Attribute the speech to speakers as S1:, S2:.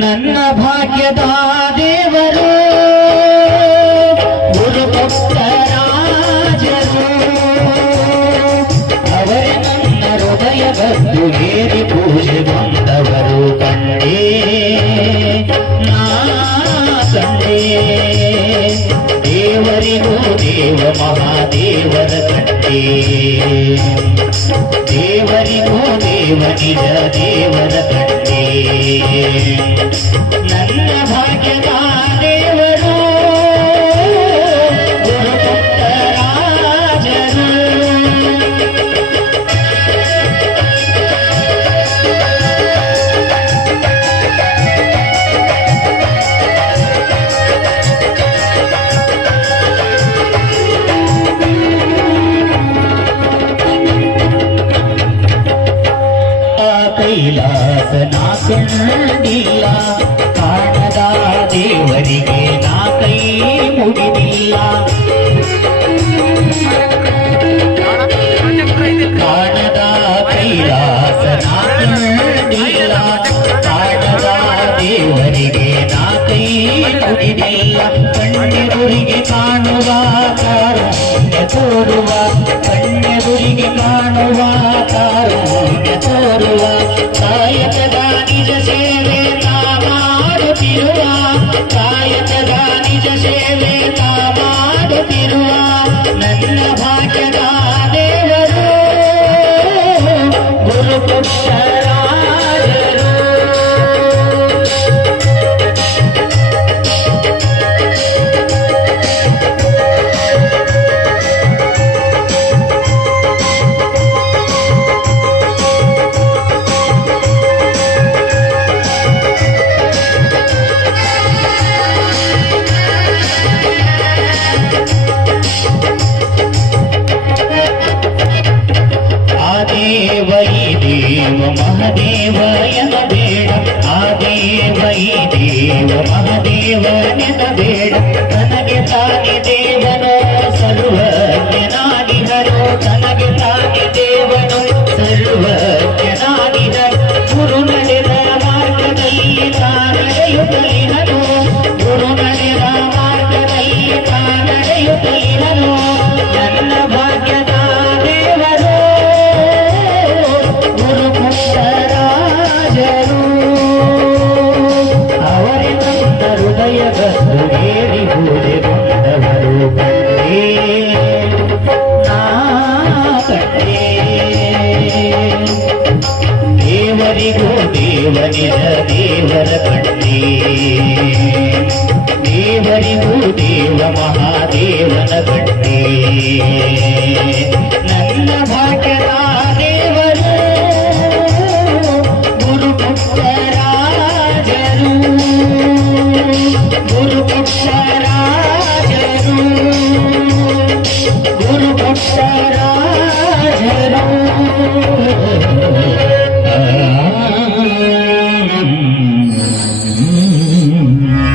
S1: ನನ್ನ ಭಾಗ್ಯದ ದೇವರು, ಗುರುಭಕ್ತರಾಜರು. ಅವರೇ ನನ್ನ ಹೃದಯ ಬಂದು ಹೇರಿ ಪೂಜೆ ಬಂದವರು ಕಂಡೇ ನಾ ಕಂಡೇ ದೇವರಿಗೂ ದೇವ ಮಹಾದೇವರ ಕಂಡೇ ದೇವರಿಗೂ ದೇವ ನಿಜ ದೇವರ ಕಂಡೇ ಆ ಕೈಲಾಸ ನಾ ಕಂಡಿಲ್ಲ ಕಾಣದ ದೇವರಿಗೆ ನಾ ಕೈ ಮುಗಿದಿಲ್ಲ ಕಾಣದ ಕೈಲಾಸ ನಾ ಕಂಡಿಲ್ಲ ಕಾಣದ ದೇವರಿಗೆ ನಾ ಕೈ ಮುಗಿದಿಲ್ಲ ಕಣ್ಣೆದುರಿಗೆ देवे ದೇವ ಈ ದೇವ ಮಹದೇವ ಎನ್ನಬೇಡ ಆ ದೇವ ಈ ದೇವ ಮಹದೇವ ನೆನಬೇಡ ತನಗೆ ತಾನೆ ದೇವನು ಸರ್ವಜ್ಞನಾಗಿಹರು ದೇವರಿಗೂ ದೇವನಿದ ದೇವರ ಕಂಡೇ ದೇವರಿಗೂ ದೇವ ಮಹಾದೇವನ ಕಂಡೇ ನನ್ನ ಭಾಗ್ಯದ